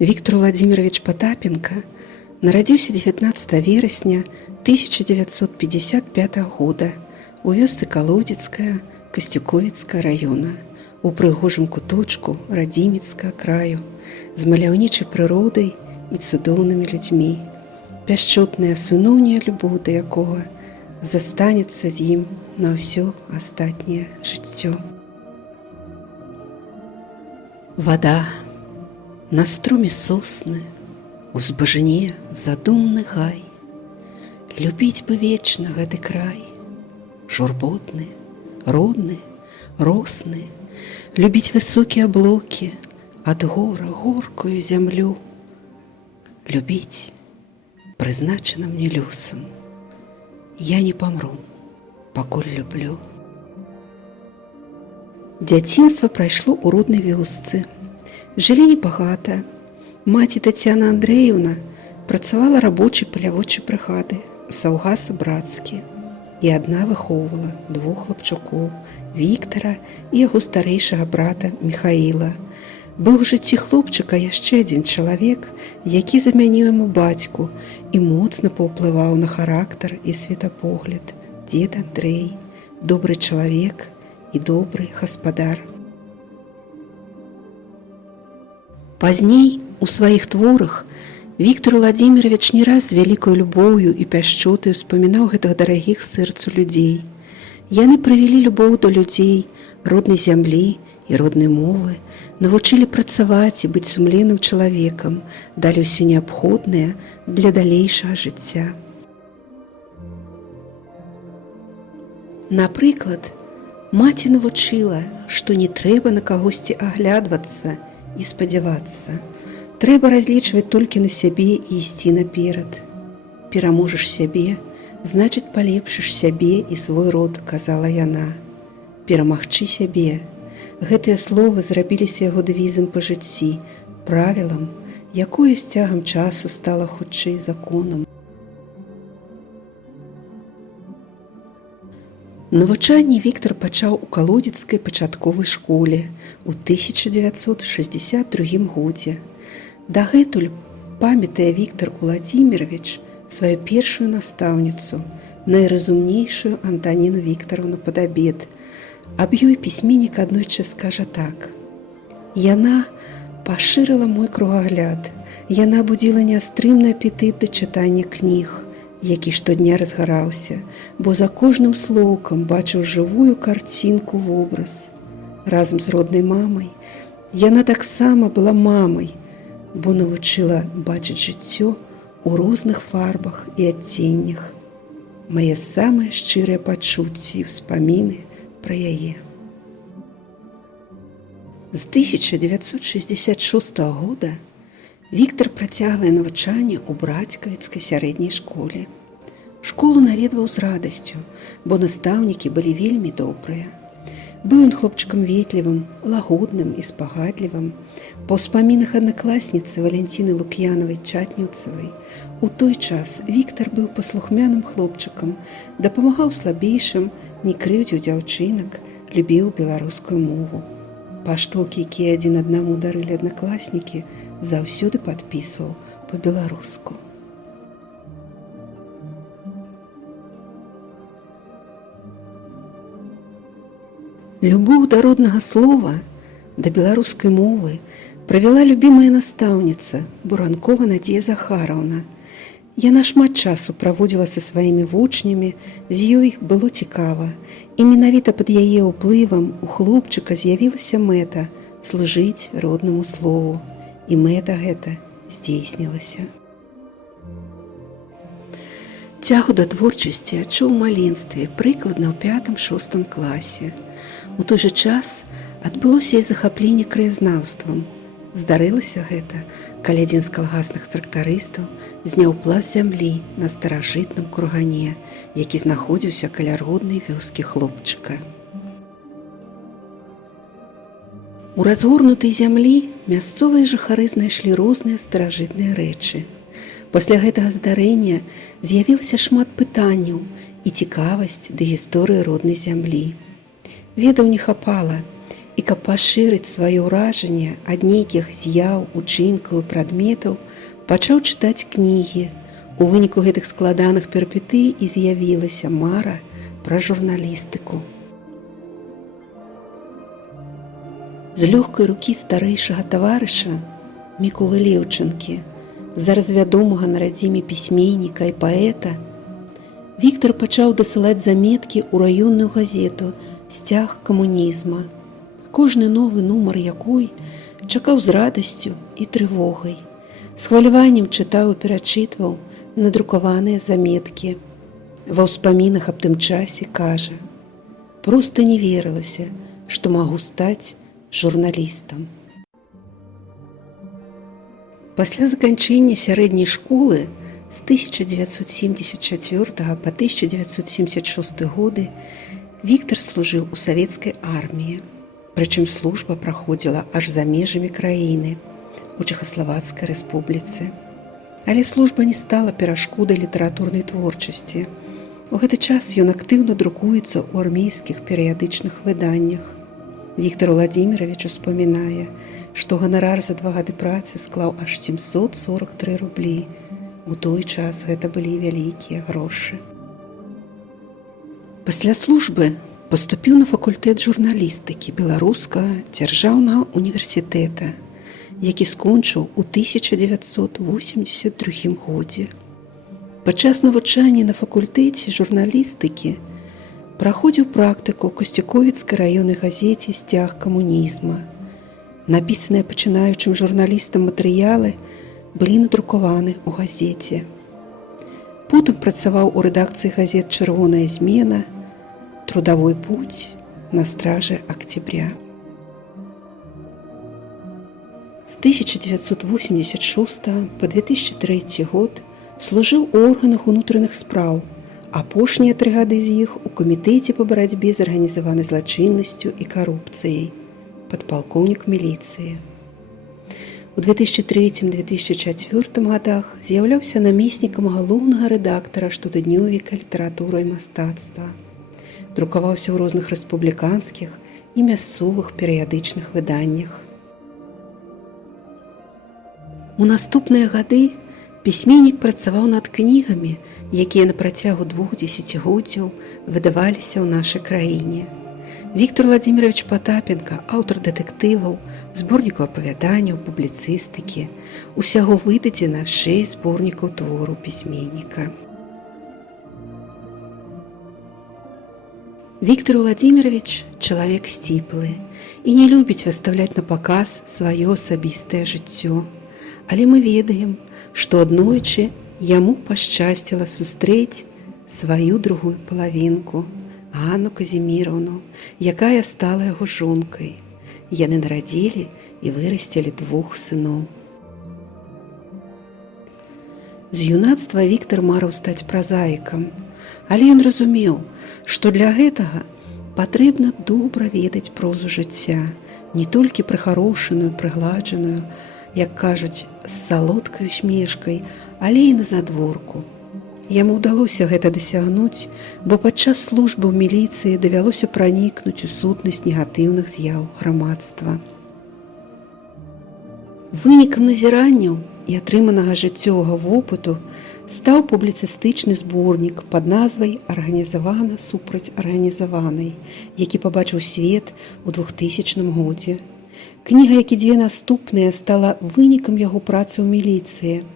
Віктор Владимирович Потапенко нарадзіўся 19 верасня 1955 года у вёсцы Калодзецкая Касцюковіцкага района у прыгожым куточку Радзіміцкага краю з маляўнічай прыродай і цудоўнымі людзьмі, пяшчотная сыноўняя любоў да якога застанецца з ім на ўсё астатняе жыццё. Вада, на струме сосны, у збажыне задумны гай. Любіць бы вечна гэты край, журботны, родны, росны, любіць высокія аблокі, ад гора горкую зямлю. Любіць прызначана мне лёсам, я не памру, пакуль люблю. Дзяцінства прайшло ў роднай вёсцы. Жылі небагата. Маці Тацяна Андрэевна працавала рабочай паляводчай брыгады саўгаса брацкі і адна выхоўвала двух хлапчукоў Віктара і яго старэйшага брата Міхаіла. Быў у жыцці хлопчыка яшчэ адзін чалавек, які замяніў яму бацьку і моцна паўплываў на характар і светапогляд. Дзед Андрэй, добры чалавек і добры гаспадар. Пазней у сваіх творах Віктор Владимирович не раз з вялікай любоўю і пяшчотаю успамінаў гэтых дарагіх сэрцу людзей. Яны правялі любоў да людзей, роднай зямлі і роднай мовы, навучылі працаваць і быць сумленным чалавекам, далі ўсё неабходнае для далейшага жыцця. Напрыклад, маці навучыла, што не трэба на кагосьці аглядвацца і спадзявацца. Трэба разлічваць толькі на сябе і ісці наперад. Пераможаш сябе, значыць палепшыш сябе і свой род, казала яна. Перамагчы сябе. Гэтыя словы зрабіліся яго дэвізам па жыцці, правілам, якое з цягам часу стала хутчэй законам. Навучанне Віктар пачаў у Калодзецкай пачатковай школе ў 1962 годзе. Дагэтуль памятае Віктор Уладзімірович сваю першую настаўніцу, найразумнейшую Антаніну Віктаровну Падабед. Аб ёй пісьменнік аднойчы скажа так: «Яна пашырыла мой кругагляд, яна будзіла нястрымны апетыт да чытання кніг, які штодня разгараўся, бо за кожным слоўкам бачыў жывую карцінку вобраз. Разам з роднай мамай яна таксама была мамай, бо навучыла бачыць жыццё ў розных фарбах і адценнях. Мае самыя шчырыя пачуцці і ўспаміны пра яе». З 1966 года Віктар працягвае навучанне ў Братькавіцкай сярэдняй школе. Школу наведваў з радасцю, бо настаўнікі былі вельмі добрыя. Быў ён хлопчыкам ветлівым, лагодным і спагадлівым. Па ўспамінах аднакласніцы Валянціны Лук'янавай Чатніўцавай, у той час Віктар быў паслухмяным хлопчыкам, дапамагаў слабейшым, не крыўдзіў дзяўчынак, любіў беларускую мову. Паштоўкі, якія адзін аднаму дарылі аднакласнікі, заўсёды падпісваў па-беларуску. Любоў да роднага слова, да беларускай мовы правяла любімая настаўніца Буранкова Надзея Захараўна. Яна шмат часу праводзіла са сваімі вучнямі, з ёй было цікава, і менавіта пад яе ўплывам у хлопчыка з'явілася мэта служыць роднаму слову. І мэта гэта здзейснілася. Цягу да творчасці адчуў у маленстве, прыкладна ў 5-6 класе. У той жа час адбылося і захапленне краязнаўствам. Здарылася гэта, калі адзін з калгасных трактарыстаў зняў пласт зямлі на старажытным кургане, які знаходзіўся каля роднай вёскі хлопчыка. У разгорнутай зямлі мясцовыя жыхары знайшлі розныя старажытныя рэчы. Пасля гэтага здарэння з'явілася шмат пытанняў і цікавасць да гісторыі роднай зямлі. Ведаў не хапала, І каб пашырыць сваё ўражанне ад нейкіх з'яў, учынкаў і прадметаў, пачаў чытаць кнігі. У выніку гэтых складаных перыпетый і з'явілася мара пра журналістыку. З лёгкай рукі старэйшага таварыша Міколы Леўчынкі, зараз вядомага на радзіме пісьменніка і паэта, Віктар пачаў дасылаць заметкі ў раённую газету «Сцяг камунізма», кожны новы нумар якой чакаў з радасцю і трывогай. З хваляваннем чытаў і перачытваў надрукаваныя заметкі. Ва ўспамінах аб тым часе кажа: «Проста не верылася, што магу стаць журналістам». Пасля заканчэння сярэдняй школы з 1974 па 1976 годы Віктар служыў у савецкай арміі. Прычым служба праходзіла аж за межамі краіны, у Чэхаславацкай рэспубліцы. Але служба не стала перашкодай літаратурнай творчасці. У гэты час ён актыўна друкуецца ў армейскіх перыядычных выданнях. Віктар Уладзімірович успамінае, што ганарар за 2 гады працы склаў аж 743 рублі. У той час гэта былі вялікія грошы. Пасля службы паступіў на факультэт журналістыкі Беларускага дзяржаўнага універсітэта, які скончыў у 1982 годзе. Падчас навучання на факультэце журналістыкі праходзіў практыку ў Касцюковіцкай раённай газеце «Сцяг камунізма». Напісаныя пачынаючым журналістам матэрыялы былі надрукаваны ў газеце. Потым працаваў у рэдакцыі газет «Чырвоная змена», «Трудовой путь», «На страже октября». З 1986 по 2003 год служыў у органах унутраных спраў, апошнія 3 гады з іх у камітэце па барацьбе з арганізаванай злачыннасцю і карупцыяй, падпалкоўнік міліцыі. У 2003-2004 годах з'яўляўся намеснікам галоўнага рэдактара штотыднёвіка «Літаратура і мастацтва». Друкаваўся ў розных рэспубліканскіх і мясцовых перыядычных выданнях. У наступныя гады пісьменнік працаваў над кнігамі, якія на працягу 2 дзесяцігоддзяў выдаваліся ў нашай краіне. Віктор Владимирович Потапенко, аўтар дэтэктываў, зборнікаў апавяданняў, публіцыстыкі. Усяго выдадзена 6 зборнікаў твору пісьменніка. Віктор Владимирович – чалавек сціплы і не любіць выставляць на паказ сваё асабістае жыццё. Але мы ведаем, што аднойчы яму пашчасціла сустрэць сваю другую палавінку, Анну Казіміраўну, якая стала яго жонкай. Яны нарадзілі і вырасцілі 2 сыноў. З юнацтва Віктар марыў стаць празаікам, але ён разумеў, што для гэтага патрэбна добра ведаць прозу жыцця, не толькі прыхарошаную, прыгладжаную, як кажуць, з салодкай усмешкай, але і на задворку. Яму ўдалося гэта дасягнуць, бо падчас службы ў міліцыі давялося пранікнуць у сутнасць негатыўных з'яў грамадства. Вынікам назіранняў і атрыманага жыццёвага вопыту стаў публіцыстычны зборнік пад назвай «Арганізавана супраць арганізаванай», які пабачыў свет у 2000 годзе. Кніга, як і 2 наступныя, стала вынікам яго працы ў міліцыі.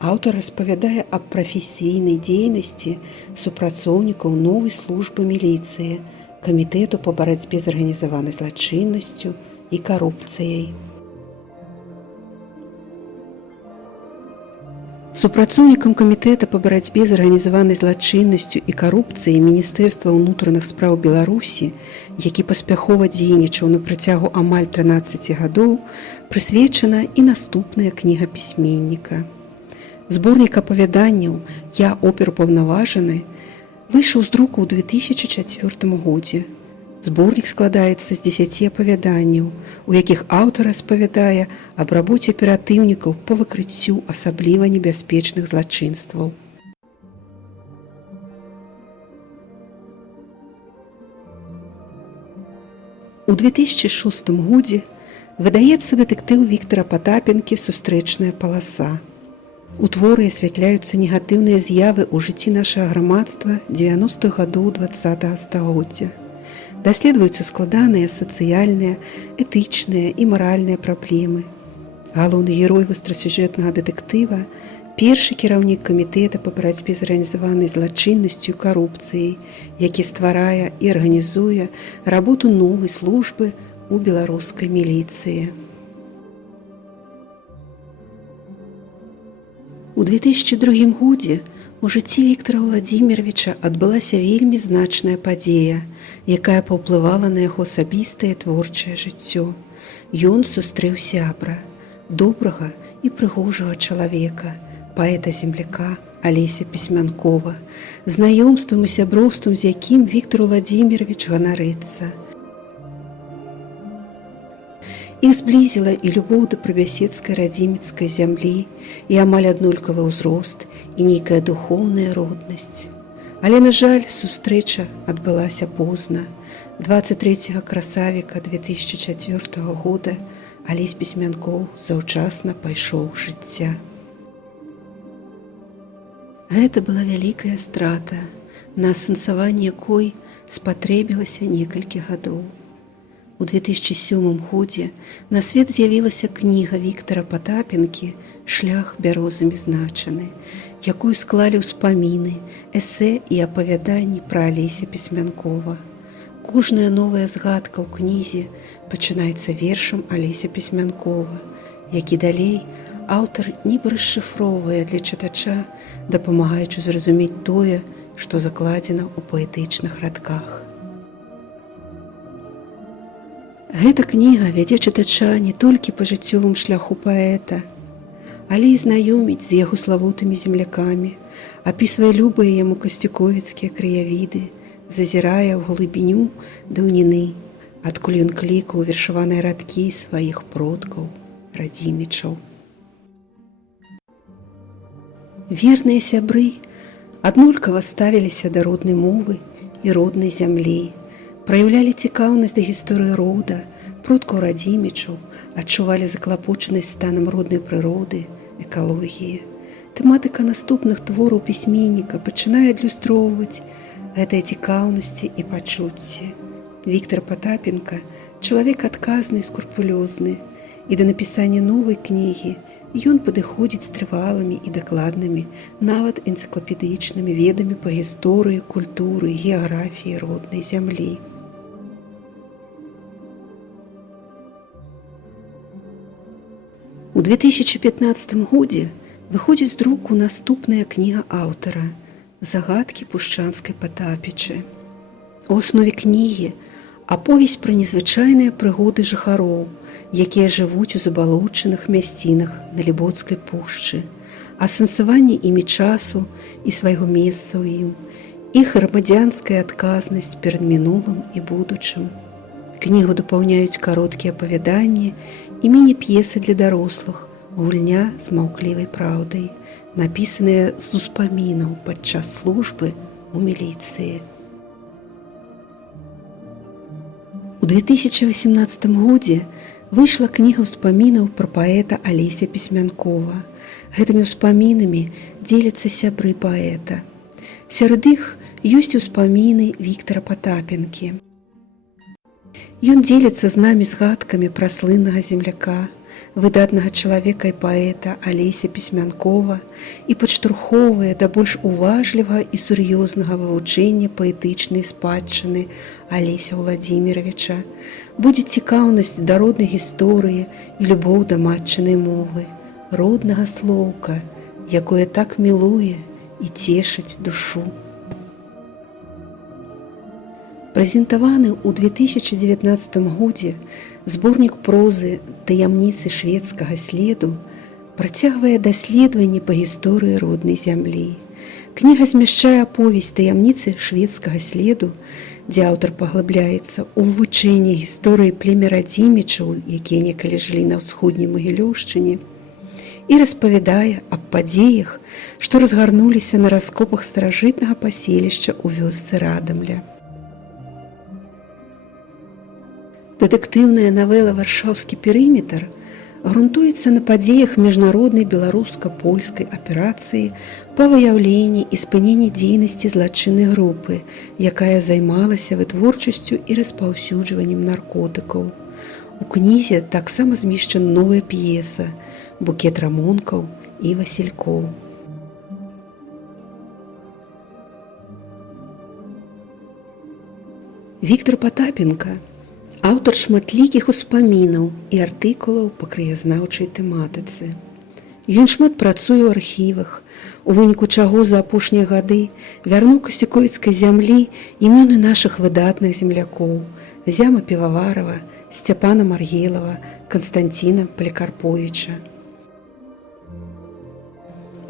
Аўтар распавядае аб прафесійнай дзейнасці супрацоўнікаў новай службы міліцыі, камітэту па барацьбе з арганізаванай злачыннасцю і карупцыяй. Супрацоўнікам камітэта па барацьбе з арганізаванай злачыннасцю і карупцыяй Міністэрства ўнутраных спраў Беларусі, які паспяхова дзейнічаў на працягу амаль 13 гадоў, прысвечана і наступная кніга пісьменніка. Зборнік апавяданняў «Я оперупаўнаважаны» выйшаў з друку ў 2004 годзе. Зборнік складаецца з 10 апавяданняў, у якіх аўтар распавядае аб рабоце аператыўнікаў па выкрыццю асабліва небяспечных злачынстваў. У 2006 годзе выдаецца дэтэктыў Віктара Патапенкі «Сустрэчная паласа». У творы асвятляюцца негатыўныя з'явы ў жыцці нашага грамадства 90-х гадоў 20-го стагоддзя. Даследуюцца складаныя сацыяльныя, этычныя і маральныя праблемы. Галоўны герой вострасюжэтнага дэтэктыва – першы кіраўнік камітэта па барацьбе з арганізаванай злачыннасцю і карупцыяй, які стварае і арганізуе работу новай службы ў беларускай міліцыі. У 2002 годзе у жыцці Віктара Владзіміровича адбылася вельмі значная падзея, якая паўплывала на яго асабістае творчае жыццё. Ён сустрэў сябра, добрага і прыгожага чалавека, паэта-земляка Алеся Пісьмянкова, знаёмствам і сяброўствам з якім Віктар Владзімірович ганарыцца. Іх зблізіла і любоў да прабяседскай радзіміцкай зямлі, і амаль аднолькавы ўзрост, і нейкая духоўная роднасць. Але, на жаль, сустрэча адбылася позна. 23 красавіка 2004 года Алесь Пісьмянкоў заўчасна пайшоў з жыцця. Гэта была вялікая страта, на асэнсаванне якой спатрэбілася некалькі гадоў. У 2007 годзе на свет з'явілася кніга Віктара Патапенкі «Шлях бярозамі значаны», якую склалі ўспаміны, эсэ і апавяданні пра Алеся Пісьмянкова. Кожная новая згадка ў кнізе пачынаецца вершам Алеся Пісьмянкова, які далей аўтар нібы расшыфроўвае для чытача, дапамагаючы зразумець тое, што закладзена ў паэтычных радках. Гэта кніга вядзе чытача не толькі па жыццёвым шляху паэта, але і знаёміць з яго славутымі землякамі, апісвае любыя яму касцюковіцкія краявіды, зазірае ў глыбіню даўніны, адкуль ён клікаў вершаваныя радкі сваіх продкаў, радзімічаў. Верныя сябры аднолькава ставіліся да роднай мовы і роднай зямлі, праяўлялі цікаўнасць да гісторыі рода, продкаў радзімічаў, адчувалі заклапочанасць станам роднай прыроды, экалогіі. Тэматыка наступных твораў пісьменніка пачынае адлюстроўваць гэтыя цікаўнасці і пачуцці. Віктар Патапенка – чалавек адказны і скрупулёзны, і да напісання новай кнігі ён падыходзіць з трывалымі і дакладнымі, нават энцыклапедычнымі ведамі па гісторыі, культуры, геаграфіі роднай зямлі. У 2015 годзе выходзіць з друку наступная кніга аўтара «Загадкі пушчанскай Патапічы». У аснове кнігі аповесць пра незвычайныя прыгоды жыхароў, якія жывуць у забалочаных мясцінах на Лібоцкай пушчы, асэнсаванне імі часу і свайго месца ў ім, іх грамадзянская адказнасць перад мінулым і будучым. Кнігу дапаўняюць кароткія апавяданні і міні-п'есы для дарослых, гульня з маўклівай праўдай, напісаныя з успамінаў падчас службы ў міліцыі. У 2018 годзе выйшла кніга ўспамінаў пра паэта Алеся Пісьмянкова. Гэтымі ўспамінамі дзеляцца сябры паэта. Сярод іх ёсць успаміны Віктара Патапенкі. Ён дзеліцца з намі згадкамі пра слыннага земляка, выдатнага чалавека і паэта Алеся Пісьмянкова і падштурхоўвае да больш уважлівага і сур'ёзнага вывучэння паэтычнай спадчыны Алеся Владзіміровича. Будзе цікаўнасць да роднай гісторыі і любоў да матчынай мовы, роднага слоўка, якое так мілуе і цешыць душу. Прэзентаваны ў 2019 годзе зборнік прозы «Таямніцы шведскага следу» працягвае даследаванні па гісторыі роднай зямлі. Кніга змяшчае аповесць таямніцы шведскага следу, дзе аўтар паглыбляецца ў вывучэнні гісторыі племя радзімічаў, якія некалі жылі на ўсходняй Магілёўшчыне, і распавядае аб падзеях, што разгарнуліся на раскопах старажытнага паселішча ў вёсцы Радамля. Дэтэктыўная навела «Варшаўскі перыметр» грунтуецца на падзеях міжнароднай беларуска-польскай аперацыі па выяўленні і спыненні дзейнасці злачыннай групы, якая займалася вытворчасцю і распаўсюджваннем наркотыкаў. У кнізе таксама змешчана новая п'еса «Букет рамонкаў і васількоў». Віктор Патапенка аўтар шматлікіх успамінаў і артыкулаў па краязнаўчай тэматыцы. Ён шмат працуе ў архівах, у выніку чаго за апошнія гады вярнуў касцюковіцкай зямлі імёны нашых выдатных землякоў Зяма Піваварова, Сцяпана Маргелава, Канстанціна Палікарповіча.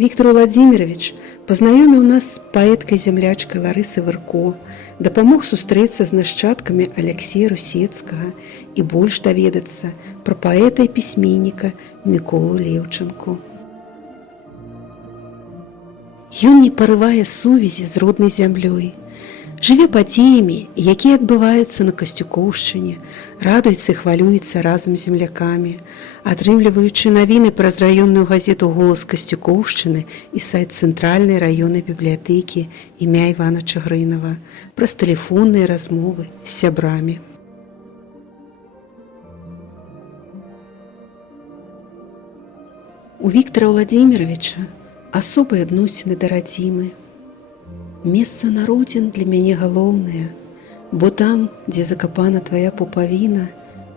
Віктор Уладзімірович пазнаёміў нас з паэткай-землячкай Ларысы Вырко, дапамог сустрэцца з нашчадкамі Аляксея Русецкага і больш даведацца пра паэта і пісьменніка Міколу Леўчанку. Ён не парывае сувязі з роднай зямлёй, жыве падзеямі, якія адбываюцца на Касцюкоўшчыне, радуецца і хвалюецца разам з землякамі, атрымліваючы навіны праз раённую газету «Голас Касцюкоўшчыны» і сайт Цэнтральнай раённай бібліятэкі імя Івана Чагрынава, праз тэлефонныя размовы з сябрамі. У Віктара Уладзіміровича асобыя адносіны да радзімы. Месца на родзін для мяне галоўнае, бо там, дзе закапана твая пупавіна,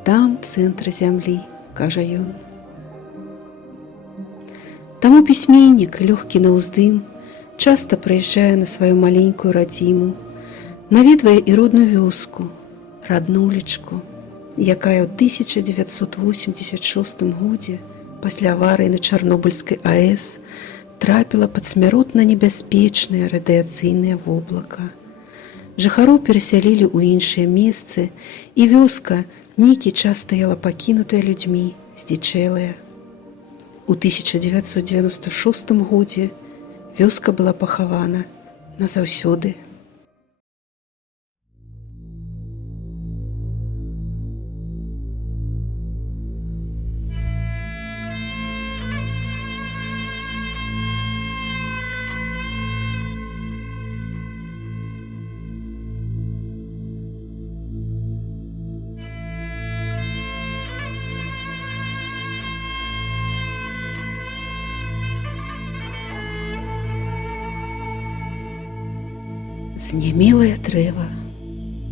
там цэнтр зямлі, кажа ён. Таму пісьменнік, лёгкі на ўздым, часта прыязджае на сваю маленькую радзіму, наведвае і родную вёску, раднулечку, якая ў 1986 годзе пасля аварыі на Чарнобыльскай АЭС трапіла пад смяротна небяспечнае радыяцыйнае воблака. Жыхароў перасялілі ў іншыя месцы, і вёска нейкі час стаяла пакінутая людзьмі, здзічэлая. У 1996 годзе вёска была пахавана назаўсёды. Знямелае дрэва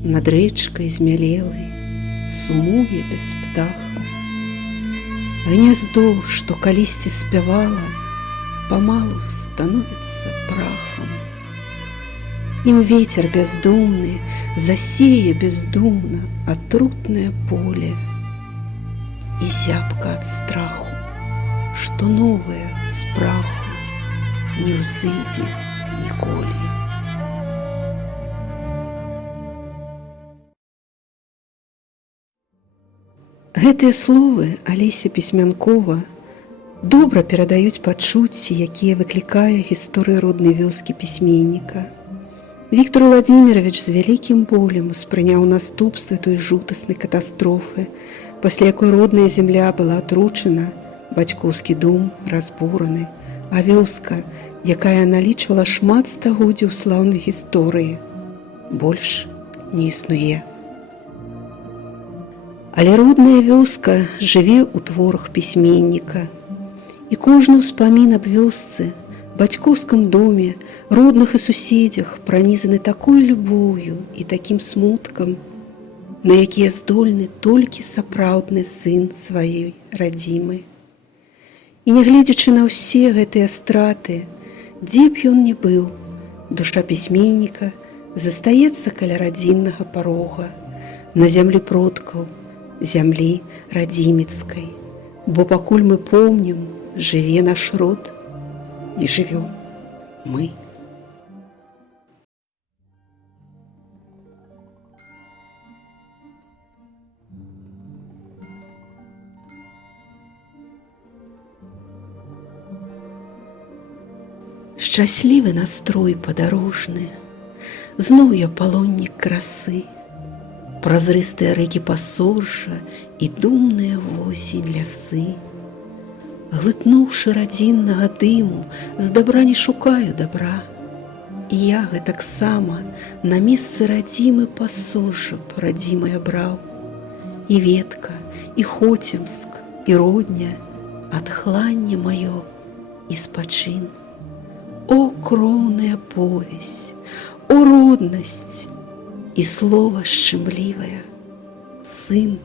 над рэчкай змялелай сумуе без птаха. Гняздо, што калісьці спявала, памалу становіцца прахам. Ім вецер бяздумны засее бездумна атрутнае поле. І зябка ад страху, што новае з праху не ўзыдзе ніколі. Гэтыя словы Алеся Пісьмянкова добра перадаюць пачуцці, якія выклікае гісторыя роднай вёскі пісьменніка. Віктор Уладзімірович з вялікім болем успрыняў наступствы той жудаснай катастрофы, пасля якой родная зямля была атручана, бацькоўскі дом разбураны, а вёска, якая налічвала шмат стагоддзяў слаўнай гісторыі, больш не існуе. Але родная вёска жыве ў творах пісьменніка, і кожны ўспамін аб вёсцы, бацькоўскім доме, родных і суседзях пранізаны такой любоўю і такім смуткам, на якія здольны толькі сапраўдны сын сваёй радзімы. І нягледзячы на ўсе гэтыя страты, дзе б ён ні быў, душа пісьменніка застаецца каля радзіннага парога, на зямлі продкаў, зямлі радзіміцкай, бо пакуль мы помнім, жыве наш род і жывём мы. Шчаслівы настрой падарожны, зноў я палоннік красы. празрыстыя рэкі пасожжа і думныя восень лясы. Глытнуўшы радзіннага дыму, з дабра не шукаю дабра. І я гэтаксама на месцы радзімы пасожжа б радзімае браў. І ветка, і Хоцемск, і родня, адхланне маё і спачын. О, кроўная повесь, о, роднасць і слова шчымлівае, сын.